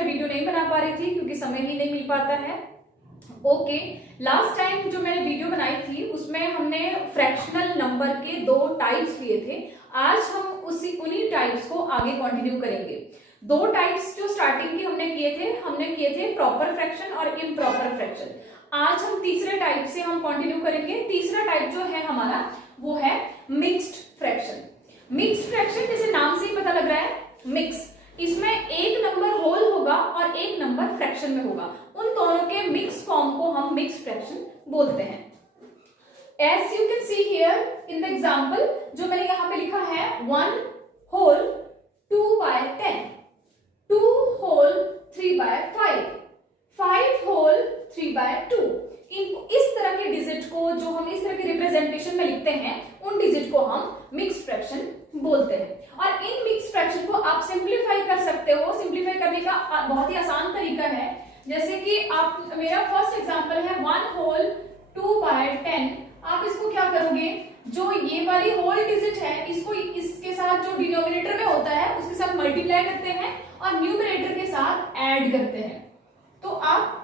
मैं वीडियो नहीं बना पा रही थी क्योंकि समय ही नहीं मिल पाता है। ओके, लास्ट टाइम जो मैंने वीडियो बनाई थी उसमें हमने फ्रैक्शनल नंबर के 2 टाइप्स लिए थे। आज हम उन्हीं टाइप्स को आगे कंटिन्यू करेंगे। 2 टाइप्स जो स्टार्टिंग की हमने किए थे प्रॉपर फ्रैक्शन और इम्प्रॉपर फ्रैक्शन। आज हम तीसरे टाइप से हम कंटिन्यू करेंगे। तीसरा टाइप जो है हमारा वो है मिक्स्ड फ्रैक्शन। मिक्स्ड फ्रैक्शन जैसे नाम से ही पता लग रहा है, मिक्स, इसमें एक नंबर होल होगा और एक नंबर फ्रैक्शन में होगा। उन दोनों के मिक्स फॉर्म को हम मिक्स्ड फ्रैक्शन बोलते हैं। As you can see here in the example, जो मैंने यहाँ पे लिखा है 1 whole 2/10, 2 whole 3/5, 5 whole 3/2। इस तरह के डिजिट को जो हम इस तरह के रिप्रेजेंटेशन में लिखते हैं उन डिजिट को हम मिक्स्ड फ्रैक्शन बोलते हैं। और इन मिक्स्ड फ्रैक्शन को आप सिंप्लीफाई कर सकते हो। सिंप्लीफाई करने का बहुत ही आसान तरीका है। जैसे कि आप, मेरा फर्स्ट एग्जांपल है 1 whole 2/10। आप इसको क्या करोगे, जो ये वाली होल डिजिट है इसको इसके साथ जो डिनोमिनेटर में होता है उसके साथ मल्टीप्लाई करते हैं और न्यूमरेटर के साथ ऐड करते हैं। तो आप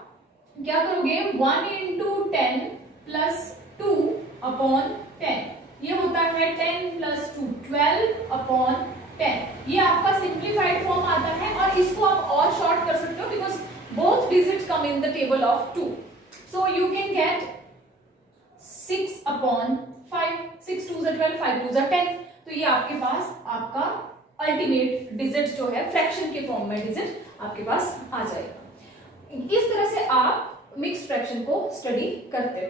क्या करोगे, 1 into 10 plus 2/10, ये होता है 10 plus 2 12/10। ये आपका सिंप्लीफाइड फॉर्म आता है और इसको आप और शॉर्ट कर सकते हो because both digits come in the table of 2, so you can get 6/5, 6 2s are 12, 5 2s are 10। तो ये आपके पास आपका अल्टीमेट डिजिट जो है फ्रैक्शन के फॉर्म में डिजिट आपके पास आ जाएगा। इस तरह से आप मिक्स्ड फ्रैक्शन को स्टडी करते हो।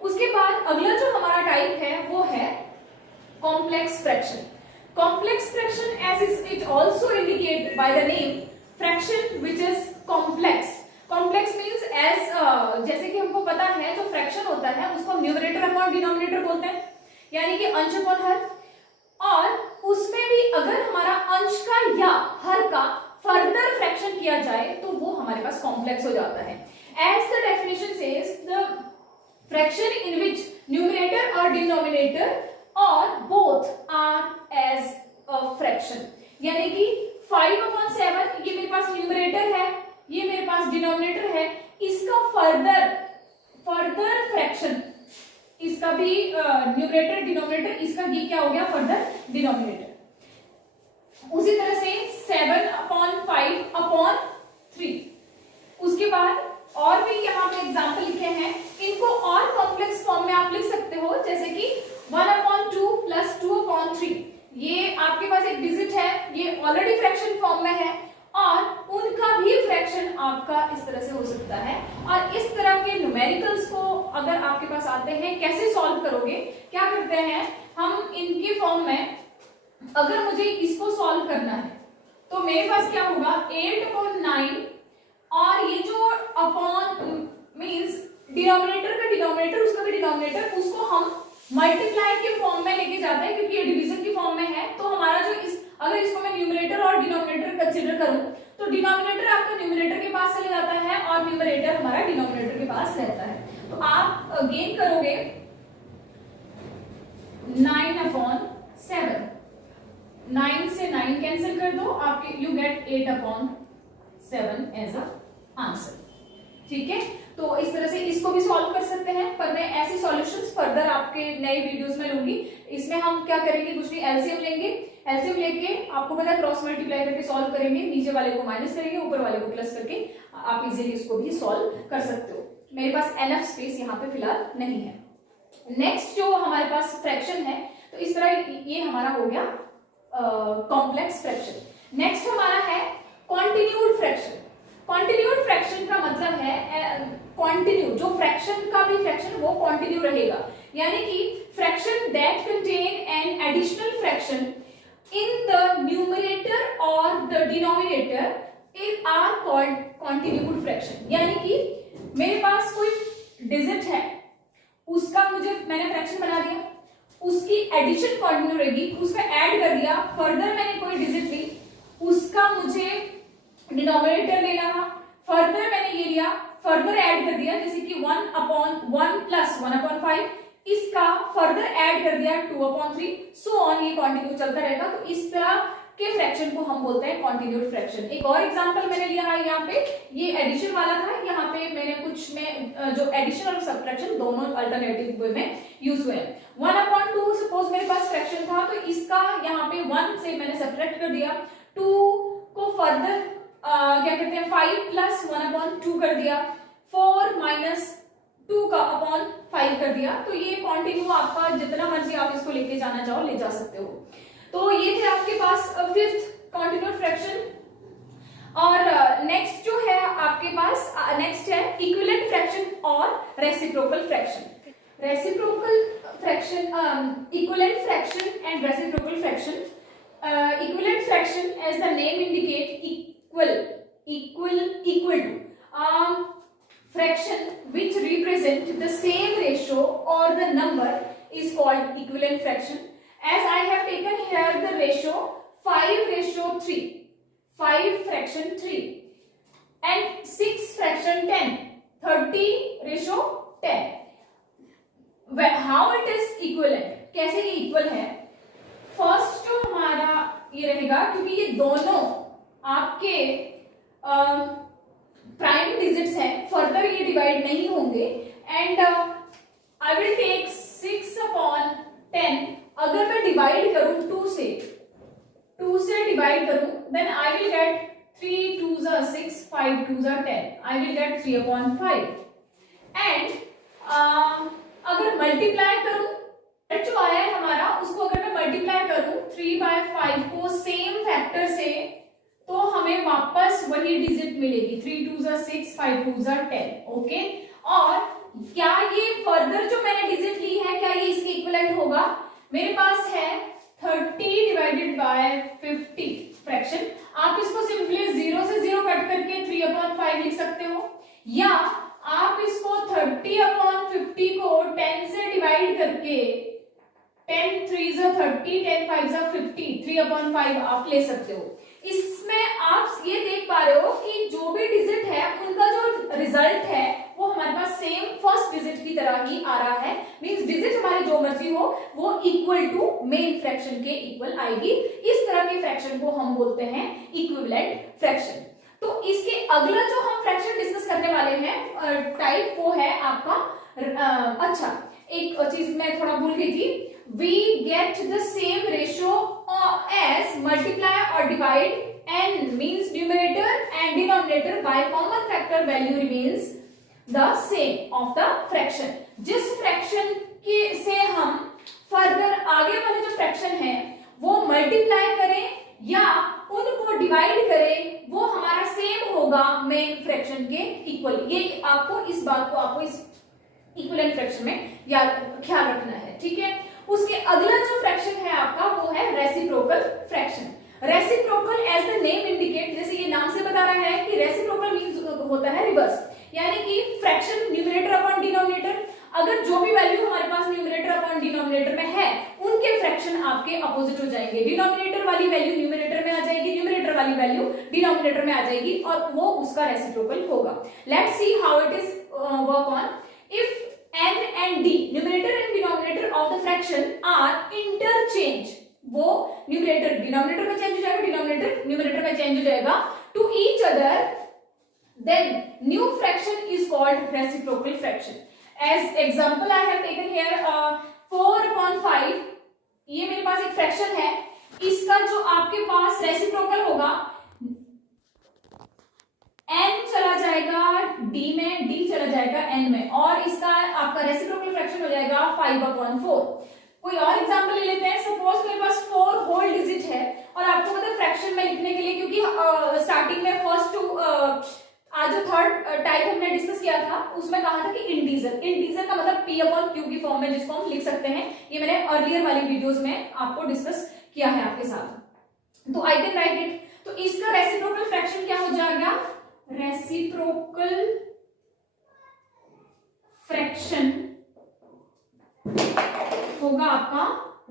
उसके बाद अगला जो हमारा टाइप है वो है complex fraction. Complex fraction as it also indicate by the name fraction which is complex. Complex means जैसे कि हमको पता है जो फ्रैक्शन होता है उसको हम न्यूमरेटर अपॉन डिनोमिनेटर बोलते हैं, यानी कि अंश अपॉन हर। और उसमें भी अगर हमारा अंश का या हर का फर्दर फ्रैक्शन किया जाए तो वो हमारे पास कॉम्प्लेक्स हो जाता है। As the definition says, the fraction in which numerator और डिनोमिनेटर और both are as a fraction, यानी कि 5/7 ये मेरे पास न्यूमरेटर है, ये मेरे पास डिनोमिनेटर है, इसका फर्दर फ्रैक्शन, इसका भी न्यूमरेटर डिनोमिनेटर, इसका ये क्या हो गया, फर्दर डिनोमिनेटर। उसी तरह से 7/5/3। उसके बाद और भी यहाँ पे एग्जांपल लिखे हैं, इनको और कॉम्प्लेक्स फॉर्म में आप लिख सकते हो, जैसे कि 1/2 plus 2/3। ये आपके पास एक डिजिट है, ये ऑलरेडी फ्रैक्शन फॉर्म में है और उनका भी फ्रैक्शन आपका इस तरह से हो सकता है। और इस तरह के न्यूमेरिकल्स को अगर आपके पास आते हैं, कैसे सॉल्व करोगे, क्या करते हैं हम इनके फॉर्म में, अगर मुझे इसको सॉल्व करना है तो मेरे पास क्या होगा, 8/9 और ये जो अपॉन मींस डिनोमिनेटर का डिनोमिनेटर, उसका भी डिनोमिनेटर, उसको हम मल्टीप्लाई के फॉर्म में लेके जाते हैं क्योंकि ये डिवीजन की फॉर्म में है। तो हमारा जो अगर इसको मैं न्यूमरेटर और डिनोमिनेटर कंसीडर करूं तो डिनोमिनेटर आपका न्यूमरेटर के पास चले जाता है और न्यूमरेटर हमारा डिनोमिनेटर के पास रहता है। तो आप गेन करोगे 9/7, 9 से 9 कैंसिल कर दो, आपके you get 8/7 as a answer. ठीक है, तो इस तरह से इसको भी सॉल्व कर सकते हैं, पर मैं ऐसे सॉल्यूशंस फर्दर आपके नए वीडियोस में लूंगी। इसमें हम क्या करेंगे, कुछ नहीं, एलसीएम लेंगे। एलसीएम लेके आपको पता है क्रॉस मल्टीप्लाई करके सॉल्व करेंगे, नीचे वाले को माइनस करेंगे, ऊपर वाले को प्लस करके आप इजीली इसको भी सॉल्व कर सकते हो। मेरे पास एनफ स्पेस यहाँ पे फिलहाल नहीं है। नेक्स्ट जो हमारे पास फ्रैक्शन है, तो इस तरह ये हमारा हो गया कॉम्प्लेक्स फ्रैक्शन। नेक्स्ट हमारा है कॉन्टिन्यूड फ्रैक्शन। कॉन्टिन्यूड फ्रैक्शन का मतलब है कॉन्टिन्यू, जो फ्रैक्शन का भी फ्रैक्शन वो कॉन्टिन्यू रहेगा, यानी कि fraction that contain an additional fraction in the numerator और the denominator are called continued fraction. यानी कि मेरे पास कोई डिजिट है, उसका मैंने फ्रैक्शन बना दिया, उसकी एडिशन कॉन्टिन्यू रहेगी, उसमें ऐड कर दिया, फर्दर मैंने कोई डिजिट ली, उसका मुझे डिनोमिनेटर लेना था, फर्दर मैंने ये लिया, फर्दर ऐड कर दिया, जैसे कि 1/1 plus 1/5, इसका फर्दर ऐड कर दिया 2/3, सो ऑन, ये कंटिन्यू चलता रहेगा। तो इस तरह के फ्रैक्शन को हम बोलते हैं कॉन्टिन्यूड फ्रैक्शन। एक और एग्जांपल मैंने लिया है यहाँ पे, ये एडिशन वाला था, यहाँ पे मैंने कुछ में जो एडिशन और सब्ट्रैक्शन दोनों अल्टरनेटिव वे में यूज हुए हैं। 1/2 सपोज मेरे पास फ्रैक्शन था, तो इसका यहाँ पे 1 से मैंने सब्ट्रैक्ट कर दिया, 2 को फर्दर क्या कहते हैं 5 + 1/2 कर दिया, 4 - 2 का अपॉन 5 कर दिया। तो ये कॉन्टिन्यू आपका जितना मर्जी आप इसको लेके जाना चाहो ले जा सकते हो। तो ये थे आपके पास 5th कॉन्टिन्यूड फ्रैक्शन। और नेक्स्ट जो है आपके पास नेक्स्ट है इक्विवेलेंट फ्रैक्शन और reciprocal fraction. Reciprocal fraction, equivalent fraction and reciprocal fraction. Equivalent fraction as the name indicate equal to fraction which represent the same ratio or the number is called equivalent fraction. As I have taken here the ratio 5:3, 5 fraction 3 and 6 fraction 10, 30:10. How it is equivalent, कैसे ये equal है? First जो हमारा ये रहेगा, क्योंकि ये दोनों आपके प्राइम डिजिट्स हैं, फर्दर ये डिवाइड नहीं होंगे, एंड आई विल टेक 6/10। अगर मैं डिवाइड करूं 2 से डिवाइड करूं, then I will get 3 2s are 6, 5 2s are 10, I will get 3/5। And अगर मल्टीप्लाई करूं, जो आया है हमारा उसको अगर मैं मल्टीप्लाई करूं 3/5 को सेम फैक्टर से, तो हमें वापस वही डिजिट मिलेगी, 3 2s are 6, 5 2s are 10। Okay, और क्या ये फर्दर जो मैंने डिजिट ली है क्या ये इसके इक्विवेलेंट होगा? मेरे पास है 30/50 फ्रैक्शन। आप इसको सिंपली 0 से 0 कट करके 3/5 लिख सकते हो, या आप इसको 30/50 को 10 से डिवाइड करके 10 3s are 30, 10 5s are 50, 3/5 आप ले सकते हो। इसमें आप ये देख पा रहे हो कि जो भी डिजिट है उनका जो रिजल्ट है वो हमारे पास सेम फर्स्ट डिजिट की तरह ही आ रहा है। मींस डिजिट हमारे जो मर्जी हो वो इक्वल टू मेन फ्रैक्शन के इक्वल आएगी। इस तरह के फ्रैक्शन को हम बोलते हैं इक्विवेलेंट फ्रैक्शन। तो इसके अगला जो हम फ्रैक्शन डिस्कस करने वाले हैं टाइप, वो है आपका अच्छा एक चीज मैं थोड़ा भूल गई थी, we get the same ratio as multiply or divide n means numerator and denominator by common factor value remains the same of the fraction। जिस फ्रैक्शन के से हम फर्दर आगे वाले जो फ्रैक्शन है वो मल्टीप्लाई करें या उनको डिवाइड करें, वो हमारा सेम होगा मेन फ्रैक्शन के इक्वल। ये आपको इस बात को आपको इस इक्विवेलेंट फ्रैक्शन में याद ख्याल रखना है, ठीक है। उसके अगला जो फ्रैक्शन है आपका वो है reciprocal fraction. Reciprocal as the name indicate, जैसे ये नाम से बता रहा है कि रेसिप्रोकल मींस होता है रिवर्स, यानी कि फ्रैक्शन न्यूमरेटर अपॉन डिनोमिनेटर, अगर जो भी वैल्यू हमारे पास न्यूमरेटर अपॉन डिनोमिनेटर में है उनके फ्रैक्शन आपके अपोजिट हो जाएंगे। डिनोमिनेटर वाली वैल्यू न्यूमरेटर में आ जाएगी, न्यूमरेटर वाली वैल्यू डिनोमिनेटर में आ जाएगी और वो उसका रेसिप्रोकल होगा। Let's see how it is work on. If n and d, numerator and denominator of the fraction are interchange, वो numerator denominator में change हो जाएगा, denominator numerator में change हो जाएगा to each other, then new fraction is called reciprocal fraction। As example I have taken here 4/5, ये मेरे पास एक फ्रैक्शन है, इसका जो आपके पास रेसिप्रोकल होगा n चला जाएगा d में, d चला जाएगा n में, और इसका आपका रेसिप्रोकल फ्रैक्शन हो जाएगा 5/4। कोई और एग्जांपल ले लेते हैं। सपोज मेरे पास 4 होल डिजिट है और आपको पता है फ्रैक्शन में लिखने के लिए, क्योंकि स्टार्टिंग में फर्स्ट टू आज जो थर्ड टाइप हमने डिस्कस किया था उसमें कहा था कि इंटीजर का मतलब p/q की फॉर्म में जिसको हम लिख सकते हैं। ये मैंने अर्लियर वाली वीडियोस में आपको डिस्कस किया है आपके साथ, तो आई कैन राइट इट। तो इसका रेसिप्रोकल फ्रैक्शन क्या हो जाएगा? रेसिप्रोकल फ्रैक्शन होगा आपका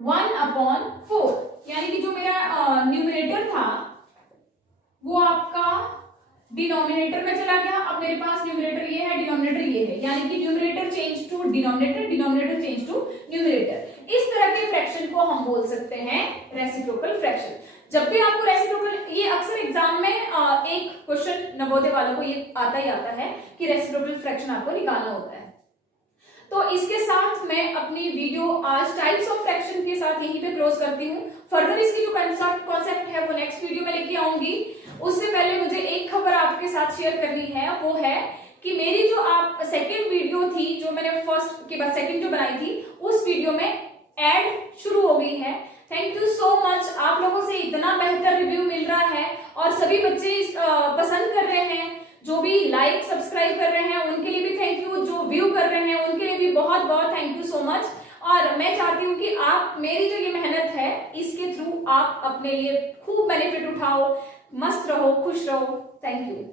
1/4, यानी कि जो मेरा न्यूमरेटर था वो आपका डिनोमिनेटर में चला गया। अब मेरे पास न्यूमरेटर ये है, डिनोमिनेटर ये है, यानी कि numerator change to denominator, denominator change to numerator. इस तरह के फ्रैक्शन को हम बोल सकते हैं रेसिप्रोकल फ्रैक्शन। जब भी आपको रेसिप्रोकल, ये अक्सर एग्जाम में एक क्वेश्चन नवोदय वालों को ये आता ही आता है कि रेसिप्रोकल फ्रैक्शन आपको निकालना होता है। तो इसके साथ मैं अपनी वीडियो आज टाइप्स ऑफ फ्रैक्शन के साथ यहीं पे क्लोज करती हूँ। फर्दर इसकी जो कॉन्सेप्ट है वो नेक्स्ट वीडियो में लेके आऊंगी। उससे पहले मुझे एक खबर आपके साथ शेयर करनी है, वो है कि मेरी जो आप सेकंड वीडियो थी, जो मैंने फर्स्ट के बाद सेकंड जो बनाई थी, उस वीडियो में ऐड शुरू हो गई है। थैंक यू सो मच, आप लोगों से इतना बेहतर रिव्यू मिल रहा है और सभी बच्चे पसंद कर रहे हैं। जो भी लाइक सब्सक्राइब कर रहे हैं उनके लिए भी थैंक यू, जो व्यू कर रहे हैं उनके लिए भी बहुत बहुत थैंक यू सो मच। और मैं चाहती हूँ कि आप मेरी जो ये मेहनत है इसके थ्रू आप अपने लिए खूब बेनिफिट उठाओ, मस्त रहो, खुश रहो। Thank you.